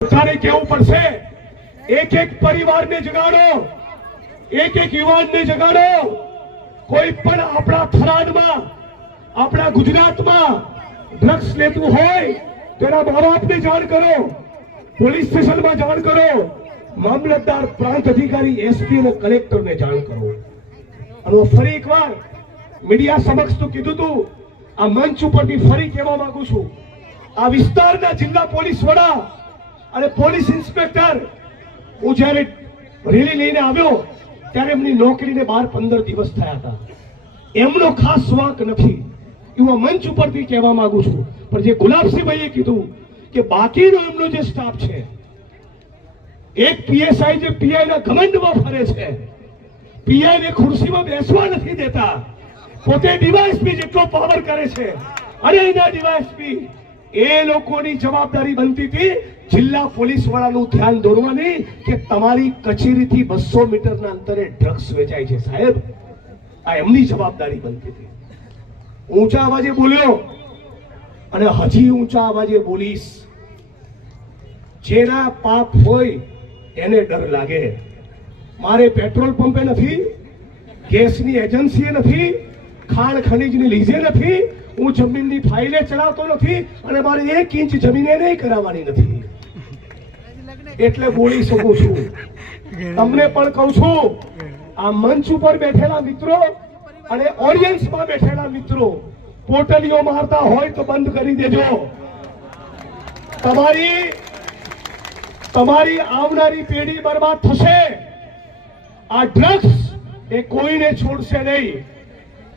બધાને કહેવું પડશે, એક એક પરિવારને જગાડો, એક એક યુવાનને જગાડો. કોઈ પણ આપણા થરાદમાં, આપણા ગુજરાતમાં ડ્રગ્સ લેતું હોય તેના મા બાપને જાણ કરો, પોલીસ સ્ટેશનમાં જાણ કરો, મામલતદાર, પ્રાંત અધિકારી, એસપી અને કલેક્ટરને જાણ કરો. અને ફરી એકવાર મીડિયા સમક્ષ તો કીધું તું, આ મંચ ઉપરથી ફરી કહેવા માંગુ છું, આ વિસ્તારના જિલ્લા પોલીસ વડા અને પોલીસ ઇન્સ્પેક્ટર, હું જ્યારે રેલી લઈને આવ્યો ત્યારે એમની નોકરીને 12-15 દિવસ થયા હતા. એમનો ખાસ વાંક નથી, એવું મંચ ઉપરથી કહેવા માંગુ છું. પણ જે ગુલાબસિંહભાઈએ કીધું કે બાકીનો એમનો જે સ્ટાફ છે, એક પીએસઆઈ જે પીઆઈ ના ઘમંડમાં ફરે છે, પીઆઈ ને ખુરશીમાં બેસવા નથી દેતા, પોતે ડીવાયએસપી જેટલો પાવર કરે છે, અને એના ડીવાયએસપી એ લોકોની જવાબદારી બનતી હતી જિલ્લા પોલીસ વાળાનું ધ્યાન દોરવાની કે તમારી કચેરીથી 200 મીટરના અંતરે ડ્રગ્સ વેચાય છે સાહેબ. આ એમની જવાબદારી બનતી હતી. ઊંચા અવાજે બોલ્યો અને હજી ઊંચા અવાજે બોલીશ. જેના પાપ હોય એને ડર લાગે. મારે પેટ્રોલ પંપે નથી, ગેસની એજન્સીએ નથી, ખાણ ખનીજની લીઝે નથી, હું જમીનની ફાઇલે ચલાવતો નથી, અને મારે 1 ઇંચ જમીન નહીં કરાવવાની નથી. એટલે બોલી શકું છું. તમને પણ કહું છું, આ મંચ ઉપર બેઠેલા મિત્રો અને ઓડિયન્સમાં બેઠેલા મિત્રો, પોટલીઓ મારતા હોય તો બંધ કરી દેજો. તમારી આવનારી પેઢી બરબાદ થશે. આ ડ્રગ્સ એ કોઈને છોડશે નહીં.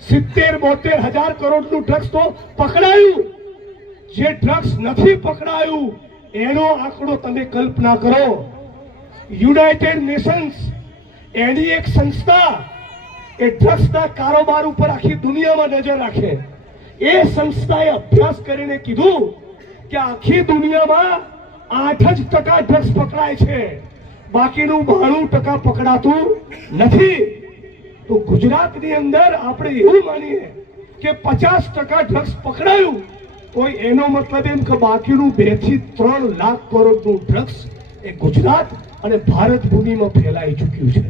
70-72 હજાર કરોડનું ડ્રગ્સ તો પકડાયું. જે ડ્રગ્સ નથી પકડાયું એનો આંકડો તમે કલ્પના કરો. યુનાઇટેડ નેશન્સ એની એક સંસ્થા એ ડ્રગ્સના કારોબાર ઉપર આખી દુનિયામાં નજર રાખે. એ સંસ્થાએ અભ્યાસ કરીને કીધું કે આખી દુનિયામાં 8% ડ્રગ્સ પકડાય છે, બાકીનું 92% પકડાતું નથી. તો ગુજરાતની અંદર આપણે એવું માનીએ કે 50% ડ્રગ્સ પકડાયું, કોઈ એનો મતલબ એમ કે બાકીનું 2 થી 3 લાખ કરોડનું ડ્રગ્સ એ ગુજરાત અને ભારત ભૂમિમાં ફેલાઈ ચૂક્યું છે.